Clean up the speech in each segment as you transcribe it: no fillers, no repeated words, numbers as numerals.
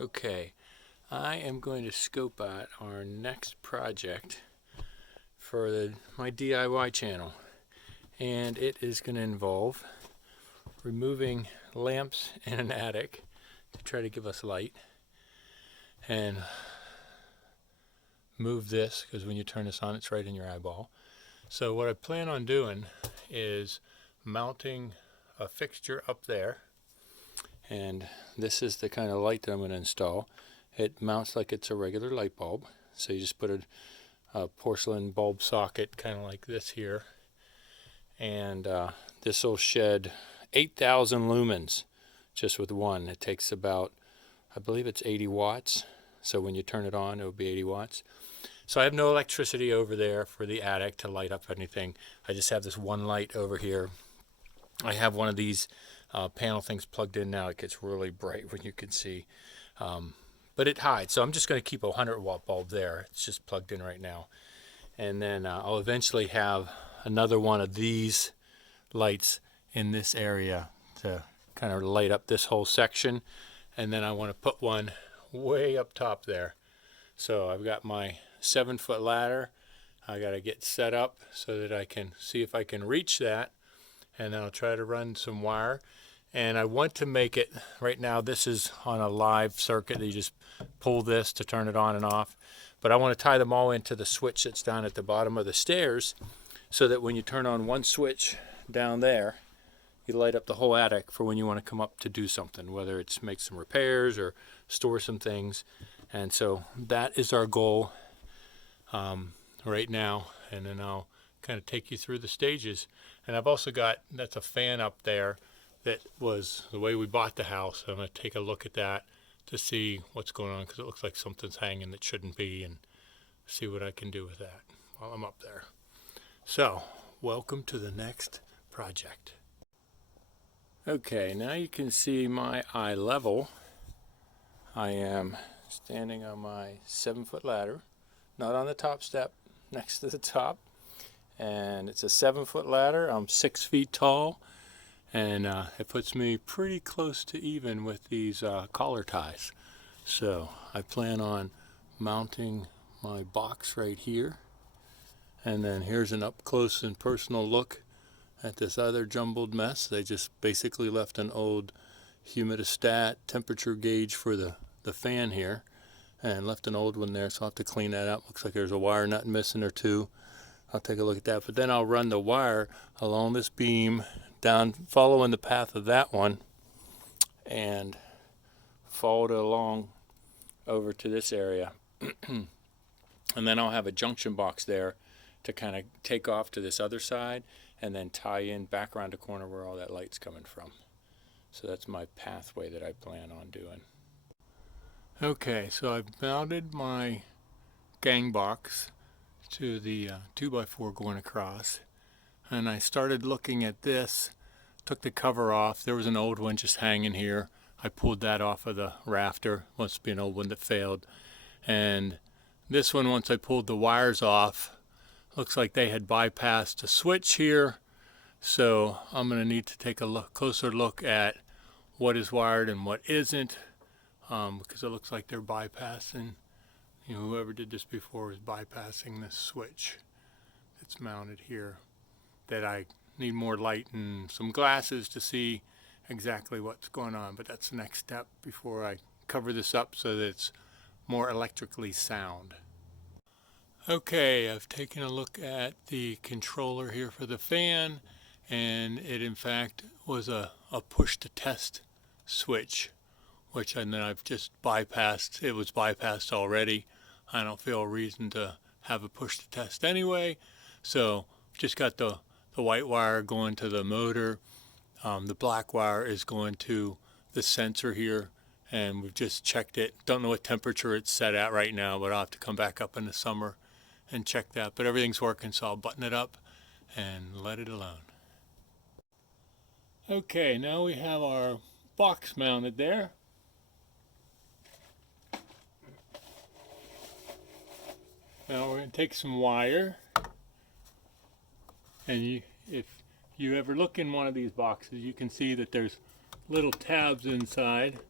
Okay, I am going to scope out our next project for my DIY channel, and it is going to involve removing lamps in an attic to try to give us light, and move this because when you turn this on it's right in your eyeball. So what I plan on doing is mounting a fixture up there, and this is the kind of light that I'm going to install. It mounts like it's a regular light bulb, so you just put a porcelain bulb socket kind of like this here, and this will shed 8,000 lumens just with one. It takes about, I believe it's 80 watts, so when you turn it on it'll be 80 watts. So I have no electricity over there for the attic to light up anything. I just have this one light over here. I have one of these panel things plugged in now. It gets really bright when you can see, but it hides, so I'm just going to keep a 100-watt bulb there. It's just plugged in right now, and then I'll eventually have another one of these lights in this area to kind of light up this whole section, and then I want to put one way up top there. So I've got my 7-foot ladder. I got to get set up so that I can see if I can reach that, and then I'll try to run some wire. And I want to make it, right now this is on a live circuit. You just pull this to turn it on and off, but I want to tie them all into the switch that's down at the bottom of the stairs, so that when you turn on one switch down there, you light up the whole attic for when you want to come up to do something, whether it's make some repairs or store some things. And so that is our goal right now, and then I'll kind of take you through the stages. And I've also got, that's a fan up there that was the way we bought the house. I'm going to take a look at that to see what's going on, because it looks like something's hanging that shouldn't be, and see what I can do with that while I'm up there. So welcome to the next project. Okay, now you can see my eye level. I am standing on my 7-foot ladder, not on the top step, next to the top, and it's a 7-foot ladder. I'm 6 feet tall, and it puts me pretty close to even with these collar ties. So I plan on mounting my box right here, and then here's an up close and personal look at this other jumbled mess. They just basically left an old humidistat temperature gauge for the fan here, and left an old one there, so I'll have to clean that up. Looks like there's a wire nut missing or two. I'll take a look at that, but then I'll run the wire along this beam down, following the path of that one, and follow it along over to this area. And then I'll have a junction box there to kind of take off to this other side, and then tie in back around the corner where all that light's coming from. So that's my pathway that I plan on doing. Okay, so I've mounted my gang box to the 2x4 going across, and I started looking at this, took the cover off. There was an old one just hanging here. I pulled that off of the rafter. Must be an old one that failed. And this one, once I pulled the wires off, looks like they had bypassed a switch here. So I'm going to need to take a closer look at what is wired and what isn't, because it looks like they're bypassing, whoever did this before is bypassing this switch that's mounted here, that I need more light and some glasses to see exactly what's going on. But that's the next step before I cover this up so that it's more electrically sound. Okay, I've taken a look at the controller here for the fan, and it in fact was a push to test switch, which then I've just bypassed. It was bypassed already. I don't feel a reason to have a push to test anyway, so just got the white wire going to the motor. The black wire is going to the sensor here, and we've just checked it. Don't know what temperature it's set at right now, but I'll have to come back up in the summer and check that. But everything's working, so I'll button it up and let it alone. Okay, now we have our box mounted there. Now we're going to take some wire, and if you ever look in one of these boxes, you can see that there's little tabs inside,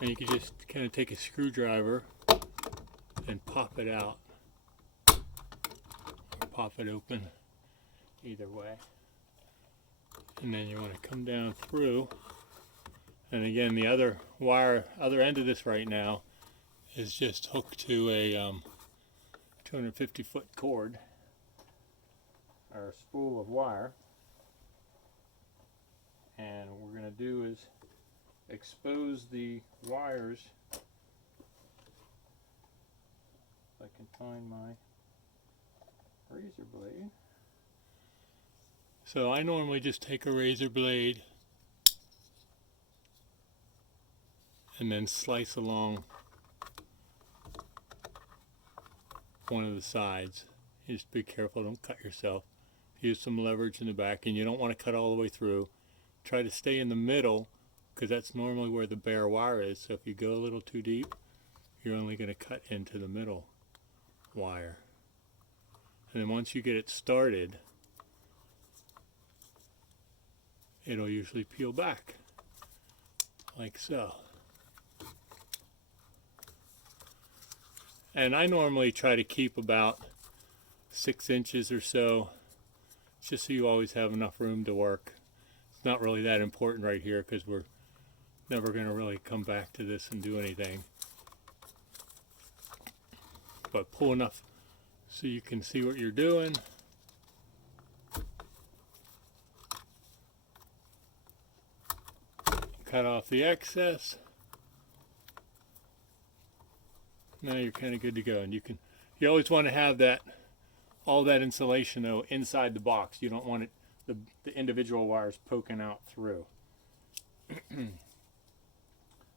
And you can just kind of take a screwdriver and pop it out, or pop it open, either way. And then you want to come down through. And again, the other end of this right now is just hooked to a 250-foot cord, or a spool of wire. And what we're going to do is expose the wires. If I can find my razor blade. So I normally just take a razor blade and then slice along one of the sides. You just be careful, don't cut yourself. Use some leverage in the back, and you don't want to cut all the way through. Try to stay in the middle, because that's normally where the bare wire is. So if you go a little too deep, you're only going to cut into the middle wire. And then once you get it started, it'll usually peel back, like so. And I normally try to keep about 6 inches or so, just so you always have enough room to work. It's not really that important right here because we're never going to really come back to this and do anything. But pull enough so you can see what you're doing. Cut off the excess. Now you're kind of good to go. And you always want to have all that insulation though inside the box. You don't want it the individual wires poking out through.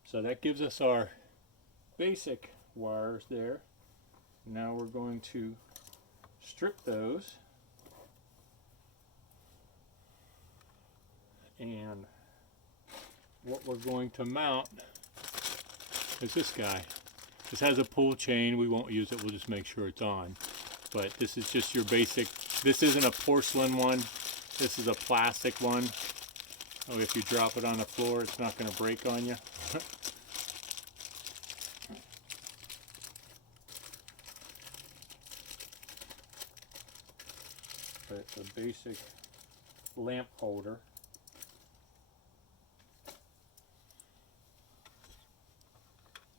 So that gives us our basic wires there. Now we're going to strip those, and what we're going to mount is this guy. This has a pull chain. We won't use it, we'll just make sure it's on. But this is just your basic, this isn't a porcelain one, this is a plastic one. Oh, if you drop it on the floor, it's not going to break on you. But it's a basic lamp holder.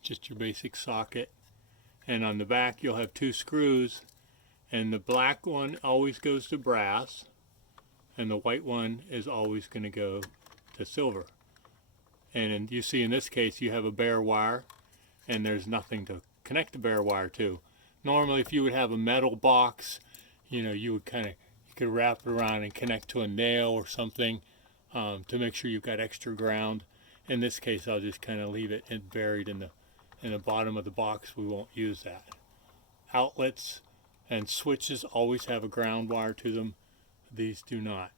Just your basic socket. And on the back you'll have 2 screws, and the black one always goes to brass and the white one is always going to go to silver. And you see in this case you have a bare wire and there's nothing to connect the bare wire to. Normally if you would have a metal box, you would you could wrap it around and connect to a nail or something to make sure you've got extra ground. In this case I'll just kind of leave it buried in the bottom of the box. We won't use that. Outlets and switches always have a ground wire to them. These do not.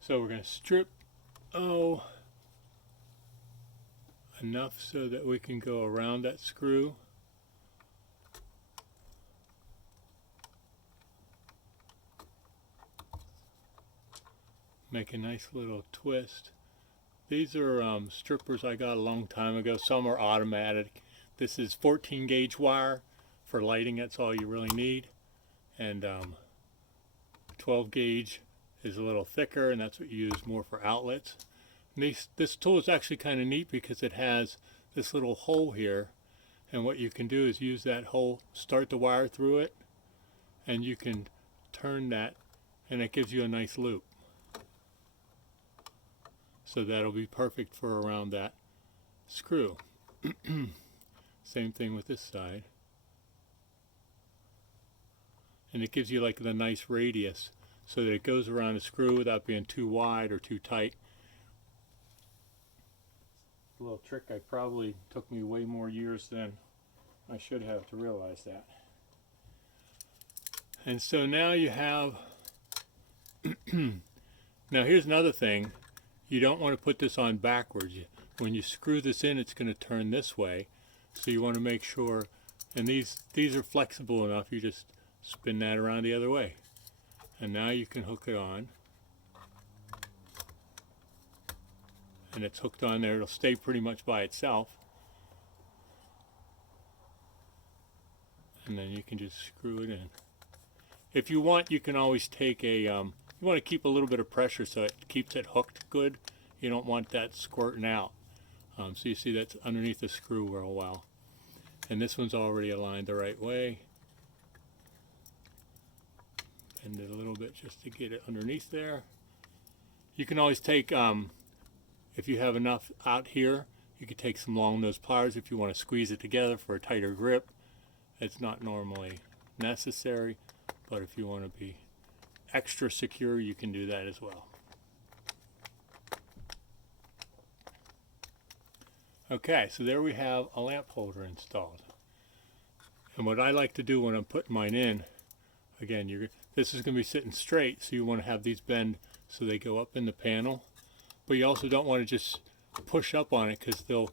So we're going to strip enough so that we can go around that screw. Make a nice little twist. These are strippers I got a long time ago. Some are automatic. This is 14 gauge wire for lighting. That's all you really need. And 12 gauge is a little thicker, and that's what you use more for outlets. And this tool is actually kind of neat because it has this little hole here, and what you can do is use that hole, start the wire through it, and you can turn that, and it gives you a nice loop. So that'll be perfect for around that screw. Same thing with this side. And it gives you like the nice radius so that it goes around the screw without being too wide or too tight. A little trick I probably took me way more years than I should have to realize that. And so now you have now here's another thing. You don't want to put this on backwards. When you screw this in, it's going to turn this way. So you want to make sure, and these are flexible enough, you just spin that around the other way. And now you can hook it on. and it's hooked on there. It'll stay pretty much by itself. And then you can just screw it in. If you want, you can always take a, you want to keep a little bit of pressure so it keeps it hooked good. You don't want that squirting out. So you see that's underneath the screw real well. And this one's already aligned the right way. Bend it a little bit just to get it underneath there. You can always take, if you have enough out here, you could take some long nose pliers if you want to squeeze it together for a tighter grip. It's not normally necessary, but if you want to be extra secure, you can do that as well. Okay, so there we have a lamp holder installed. And what I like to do when I'm putting mine in, again, this is going to be sitting straight, so you want to have these bend so they go up in the panel. But you also don't want to just push up on it because they'll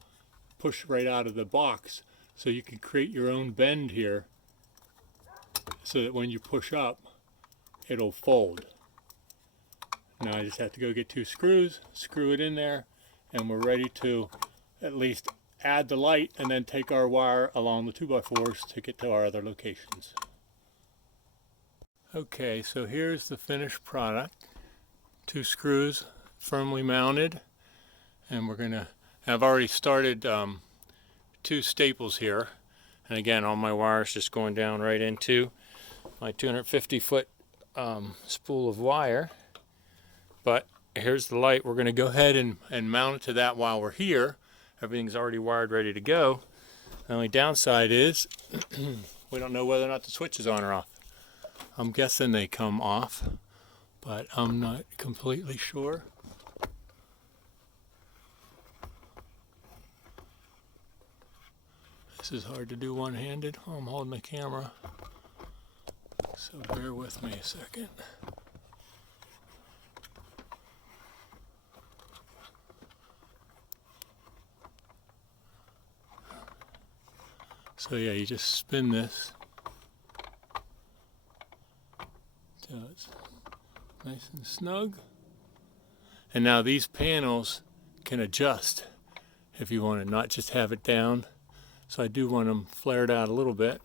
push right out of the box. So you can create your own bend here so that when you push up, it'll fold. Now I just have to go get 2 screws, screw it in there, and we're ready to at least add the light and then take our wire along the 2x4s to get to our other locations. Okay, so here's the finished product. 2 screws firmly mounted, and I've already started 2 staples here, and again all my wires just going down right into my 250-foot spool of wire. But here's the light. We're going to go ahead and mount it to that while we're here. Everything's already wired, ready to go. The only downside is we don't know whether or not the switch is on or off. I'm guessing they come off, but I'm not completely sure. This is hard to do one-handed. I'm holding the camera, so bear with me a second. So yeah, you just spin this so it's nice and snug. And now these panels can adjust if you want to not just have it down. So I do want them flared out a little bit.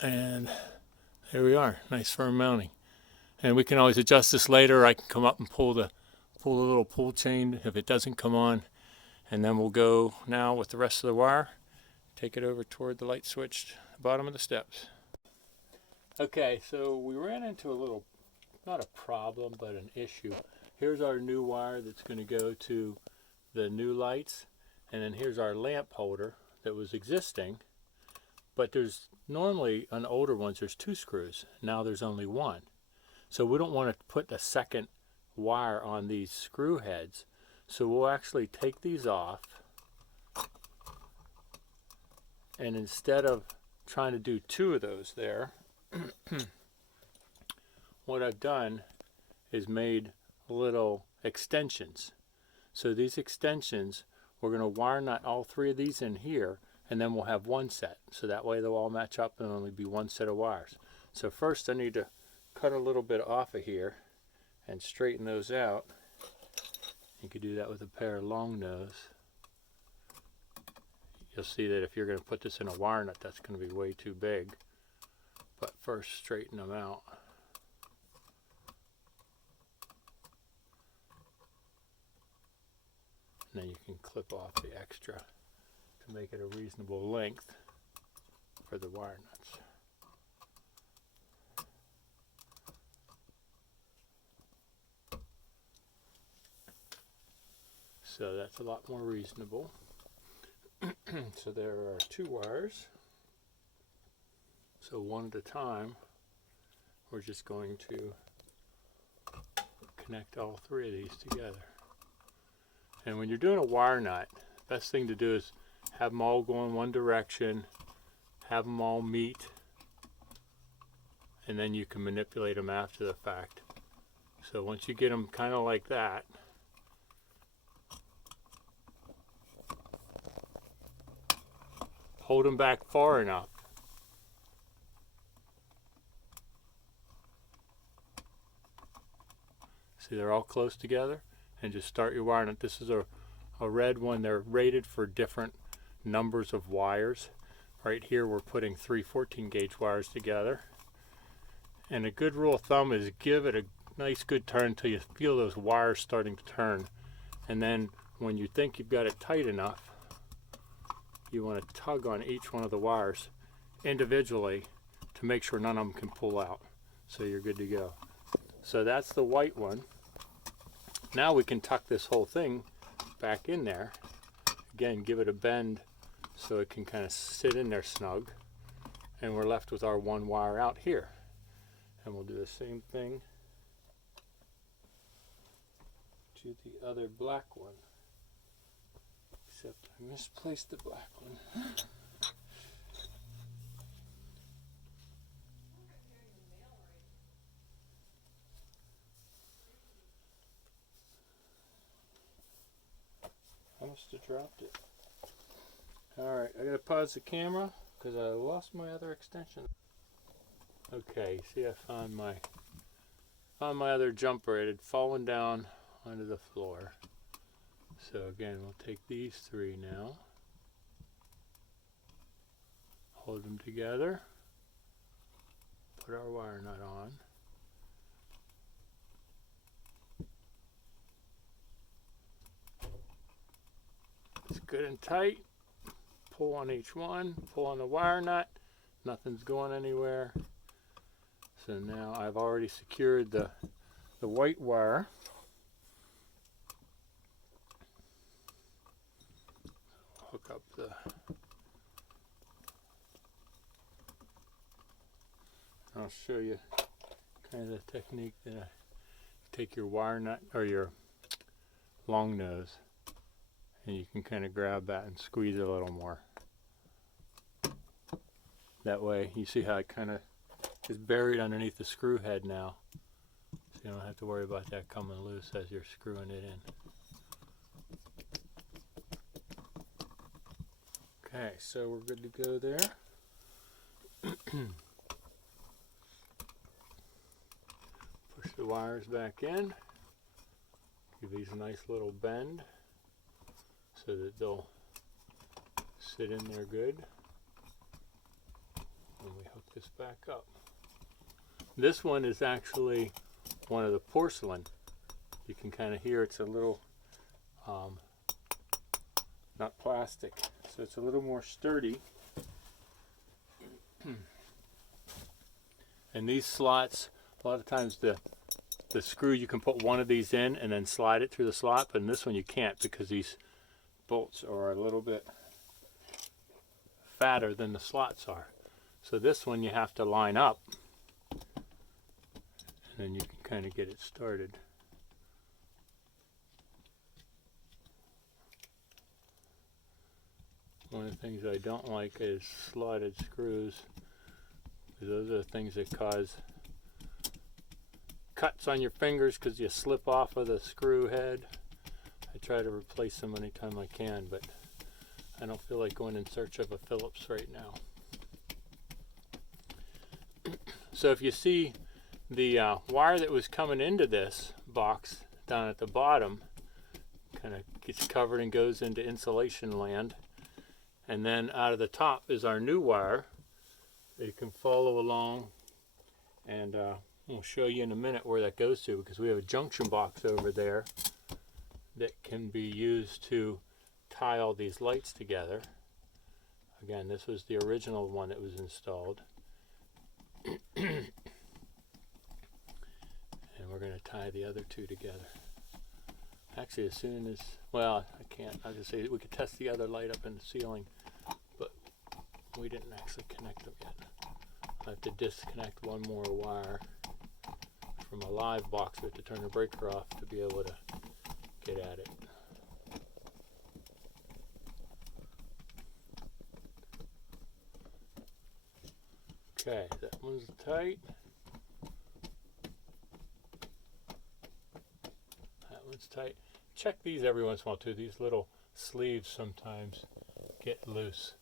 And there we are, nice firm mounting. And we can always adjust this later. I can come up and pull the little pull chain if it doesn't come on. And then we'll go now with the rest of the wire, take it over toward the light switch, the bottom of the steps. Okay, so we ran into a little, not a problem, but an issue. Here's our new wire that's going to go to the new lights, and then here's our lamp holder that was existing, but there's normally on older ones there's 2 screws. Now there's only 1. So we don't want to put a second wire on these screw heads. So we'll actually take these off, and instead of trying to do 2 of those there, what I've done is made little extensions. So these extensions, we're going to wire nut all 3 of these in here, and then we'll have 1 set. So that way they'll all match up and only be 1 set of wires. So first I need to cut a little bit off of here and straighten those out. You could do that with a pair of long nose. You'll see that if you're going to put this in a wire nut, that's going to be way too big. But first straighten them out. And then you can clip off the extra to make it a reasonable length for the wire nuts. So that's a lot more reasonable. So there are 2 wires. So one at a time, we're just going to connect all 3 of these together. And when you're doing a wire nut, the best thing to do is have them all go in one direction, have them all meet, and then you can manipulate them after the fact. So once you get them kind of like that, hold them back far enough See, they're all close together, and just start your wire nut. This is a red one. They're rated for different numbers of wires. Right here we're putting 3 14-gauge wires together. And a good rule of thumb is give it a nice good turn until you feel those wires starting to turn. And then when you think you've got it tight enough, you want to tug on each one of the wires individually to make sure none of them can pull out. So you're good to go. So that's the white one. Now we can tuck this whole thing back in there. Again, give it a bend so it can kind of sit in there snug. And we're left with our one wire out here. And we'll do the same thing to the other black one. Except I misplaced the black one. I must have dropped it. Alright, I gotta pause the camera because I lost my other extension. Okay, see, I found my other jumper. It had fallen down onto the floor. So again, we'll take these 3 now. Hold them together. Put our wire nut on. It's good and tight. Pull on each one. Pull on the wire nut. Nothing's going anywhere. So now I've already secured the white wire. Hook up the I'll show you kind of the technique that I take your wire nut or your long nose and you can kind of grab that and squeeze it a little more. That way you see how it kind of is buried underneath the screw head now. So you don't have to worry about that coming loose as you're screwing it in. Okay, so we're good to go there. Push the wires back in. Give these a nice little bend so that they'll sit in there good. And we hook this back up. This one is actually one of the porcelain. You can kind of hear it's a little not plastic, so it's a little more sturdy. And these slots, a lot of times the screw, you can put one of these in and then slide it through the slot, but in this one you can't because these bolts are a little bit fatter than the slots are. So this one you have to line up and then you can kind of get it started. One of the things I don't like is slotted screws, because those are the things that cause cuts on your fingers because you slip off of the screw head. I try to replace them anytime I can, but I don't feel like going in search of a Phillips right now. So if you see the wire that was coming into this box down at the bottom kind of gets covered and goes into insulation land, and then out of the top is our new wire that you can follow along, and we'll show you in a minute where that goes to, because we have a junction box over there that can be used to tie all these lights together. Again, this was the original one that was installed. And we're going to tie the other 2 together. Actually, as soon as, well, I can't. I was going to say we could test the other light up in the ceiling, but we didn't actually connect them yet. I have to disconnect one more wire from a live box. We have to turn the breaker off to be able to get at it. Okay, that one's tight. That one's tight. Check these every once in a while too. These little sleeves sometimes get loose,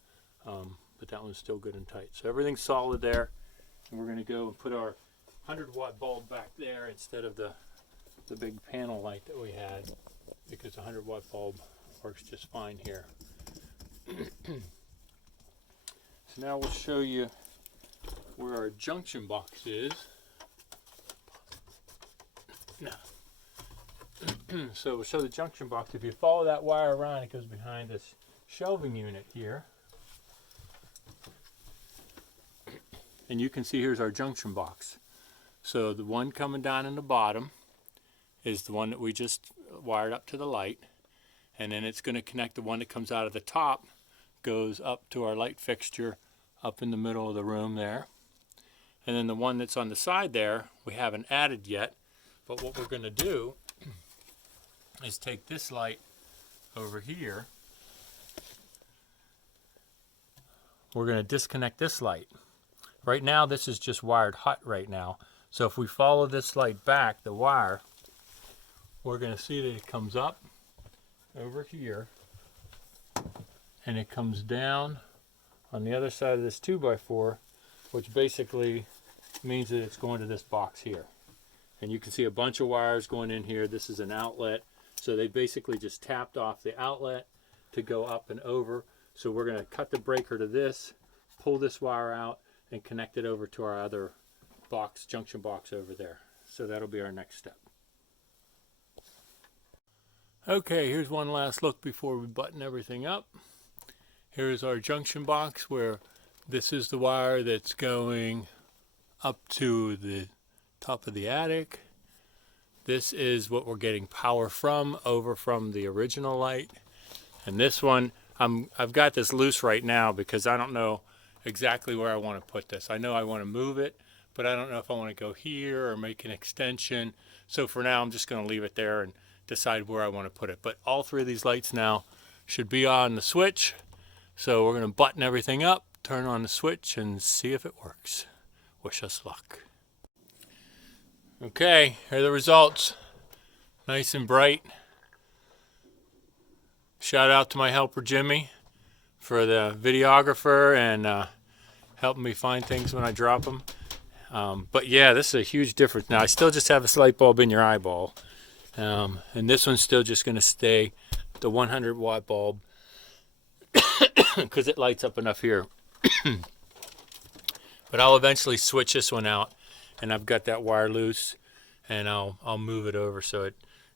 but that one's still good and tight. So everything's solid there. And we're going to go and put our 100-watt bulb back there instead of the the big panel light that we had, because a 100-watt bulb works just fine here. So now we'll show you where our junction box is. Now, so we'll show the junction box. If you follow that wire around, it goes behind this shelving unit here. And you can see here's our junction box. So the one coming down in the bottom is the one that we just wired up to the light. And then it's going to connect the one that comes out of the top, goes up to our light fixture up in the middle of the room there. And then the one that's on the side there, we haven't added yet. But what we're going to do is take this light over here. We're going to disconnect this light. Right now this is just wired hot right now. So if we follow this light back, the wire, we're going to see that it comes up over here and it comes down on the other side of this 2x4, which basically means that it's going to this box here. And you can see a bunch of wires going in here. This is an outlet. So they basically just tapped off the outlet to go up and over. So we're going to cut the breaker to this, pull this wire out, and connect it over to our other box, junction box over there. So that'll be our next step. Okay, here's one last look before we button everything up. Here's our junction box, where this is the wire that's going up to the top of the attic. This is what we're getting power from, over from the original light. And this one, I've got this loose right now because I don't know exactly where I want to put this. I know I want to move it, but I don't know if I want to go here or make an extension. So for now, I'm just going to leave it there and decide where I want to put it. But all three of these lights now should be on the switch. So we're going to button everything up, turn on the switch, and see if it works. Wish us luck. Okay, here are the results. Nice and bright. Shout out to my helper Jimmy for the videographer and helping me find things when I drop them. But yeah, this is a huge difference. Now I still just have this light bulb in your eyeball. And this one's still just going to stay the 100-watt bulb because it lights up enough here. But I'll eventually switch this one out, and I've got that wire loose, and I'll move it over so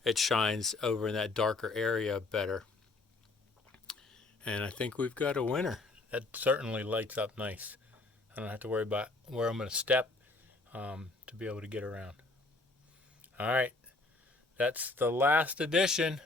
it shines over in that darker area better. And I think we've got a winner. That certainly lights up nice. I don't have to worry about where I'm going to step to be able to get around. All right, that's the last edition